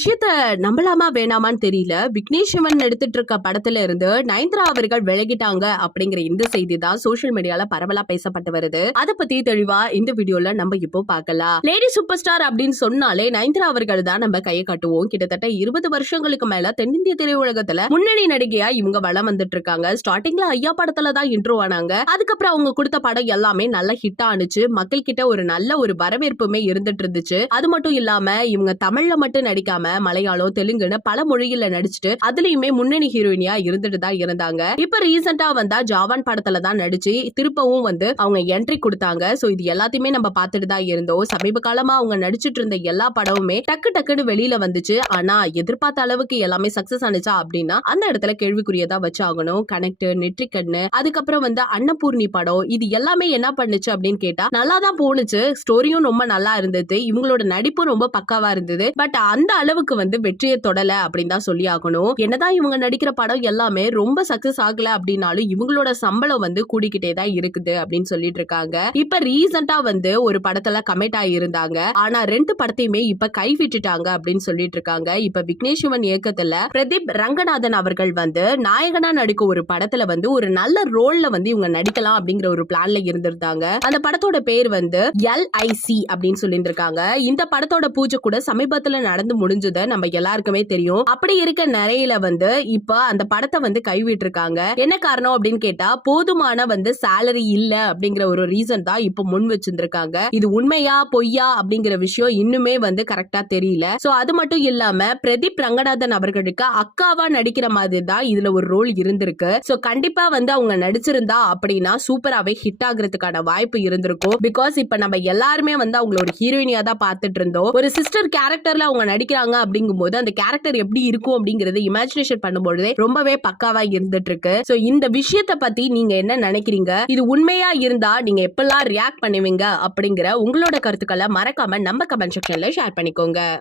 விஷயத்த நம்பலாமா வேணாமான்னு தெரியல. விக்னேஷ் சிவன் எடுத்துட்டு இருக்க படத்துல இருந்து நயன்தாரா அவர்கள் விலகிட்டாங்க அப்படிங்கிற இந்த செய்தி தான் சோசியல் மீடியால பரவலா பேசப்பட்டு வருது. அதை பத்தி தெளிவா இந்த வீடியோல நம்ம இப்போ பார்க்கலாம். லேடி சூப்பர் ஸ்டார் அப்படின்னு சொன்னாலே நயன்தாரா அவர்கள் தான் நம்ம கையை காட்டுவோம். கிட்டத்தட்ட 20 வருஷங்களுக்கு மேல தென்னிந்திய திரையுலகத்துல முன்னணி நடிகையா இவங்க வளம் வந்துட்டு இருக்காங்க. ஸ்டார்டிங்ல ஐயா படத்துல தான் இன்ட்ரோ ஆனாங்க. அதுக்கப்புறம் அவங்க கொடுத்த படம் எல்லாமே நல்ல ஹிட் ஆனிச்சு. மக்கள் கிட்ட ஒரு நல்ல ஒரு வரவேற்புமே இருந்துட்டு இருந்துச்சு. அது மட்டும் இல்லாம இவங்க தமிழ்ல மட்டும் நடிக்காம மலையாளம், தெலுங்குன்னு பல மொழிகள்ல நடிச்சுட்டு அதுலயுமே முன்னணி ஹீரோயினியா இருந்துட்டு தான் இருந்தாங்க. இப்ப ரீசெண்டா வந்தா ஜாவான் படத்துல தான் நடிச்சு திருப்பவும் வந்து அவங்க என்ட்ரி கொடுத்தாங்க. சோ இது எல்லாத்தையுமே நம்ம பார்த்துட்டு தான் இருந்தோம். சமீப காலமா அவங்க நடிச்சிட்டு இருந்த எல்லா படமுமே டக்கு டக்குன்னு வெளியில வந்துச்சு. ஆனா எதிர்பார்த்த அளவுக்கு எல்லாமே சக்சஸ் ஆனிச்சா அப்படின்னா அந்த இடத்துல கேள்விக்குரியதா வச்சு ஆகணும். கனெக்ட், நெற்றிக்கண்ணு, அதுக்கப்புறம் வந்து அன்னபூர்ணி படம், இது எல்லாமே என்ன பண்ணுச்சு அப்படின்னு கேட்டா நல்லா தான் போனுச்சு. ஸ்டோரியும் ரொம்ப நல்லா இருந்தது. இவங்களோட நடிப்பும் ரொம்ப பக்காவா இருந்தது. பட் அந்த அளவுக்கு வந்து வெற்றியை தொடல அப்படின்னு தான் சொல்லி ஆகணும். என்னதான் இவங்க நடிக்கிற படம் எல்லாமே ரொம்ப சக்சஸ் ஆகல அப்படின்னாலும் இவங்களோட சம்பளம் வந்து கூடிக்கிட்டே தான் இருக்குது அப்படின்னு சொல்லிட்டு இருக்காங்க. இப்ப ரீசெண்டா வந்து ஒரு படத்துல கமிட் ஆகியிருந்தாங்க. ஆனா 2 படத்தையுமே இப்ப கைவிட்டுட்டாங்க அப்படின்னு சொல்லிட்டு இருக்காங்க. இப்ப விக்னேஷ் சிவன் இயக்கத்துல பிரதீப் ரங்கநாதன் அவர்கள் வந்து நாயகனா நடிக்க ஒரு படத்துல வந்து ஒரு நல்ல ரோல்ல வந்து இவங்க நடிக்கலாம் அப்படிங்கிற ஒரு பிளான்ல இருந்திருந்தாங்க. அந்த படத்தோட பேர் வந்து LIC அப்படின்னு சொல்லியிருந்திருக்காங்க. இந்த படத்தோட பூஜை கூட சமீபத்துல நடந்து முடிஞ்சது நம்ம எல்லாருக்குமே தெரியும். அப்படி இருக்க நிறையில வந்து இப்ப அந்த படத்தை வந்து கைவிட்டு இருக்காங்க. என்ன காரணம் அப்படின்னு கேட்டா போதுமான வந்து சேலரி இல்ல அப்படிங்கிற ஒரு ரீசன் தான் இப்ப முன் வச்சிருந்திருக்காங்க. இது உண்மையா பொய்யா அப்படிங்கிற விஷயம் இன்னுமே வந்து கரெக்டா தெரியல. சோ அது மட்டும் இல்லாம பிரதீப் ரங்கநாதன் அவர்களுக்கு அக்காவா நடிக்கிற மாதிரி தான் இதுல ஒரு ரோல் இருந்திருக்கு. சோ கண்டிப்பா வந்து அவங்க நடிச்சிருந்தா அப்படின்னா சூப்பராவே ஹிட் ஆகுறதுக்கான வாய்ப்பு இருந்திருக்கும். பிகாஸ் இப்ப நம்ம எல்லாருமே வந்து அவங்களோட ஹீரோயினியா தான் பார்த்துட்டு இருந்தோம். ஒரு சிஸ்டர் கேரக்டர்ல அவங்க நடிக்கிறாங்க அப்படிங்கும்போது அந்த கேரக்டர் எப்படி இருக்கும் அப்படிங்கறது இமேஜினேஷன் பண்ணும்போது ரொம்பவே பக்காவா இருந்துட்டு இருக்கு. சோ இந்த விஷயத்தை பத்தி நீங்க என்ன நினைக்கிறீங்க? இது உண்மையா இருந்தா நீங்க எப்பெல்லாம் ரியாக்ட் பண்ணுவீங்க அப்படிங்கிற உங்களோட கருத்துக்களை மறக்காம நம்ம கமெண்ட் செக்ஷன்ல ஷேர் பண்ணிக்கோங்க.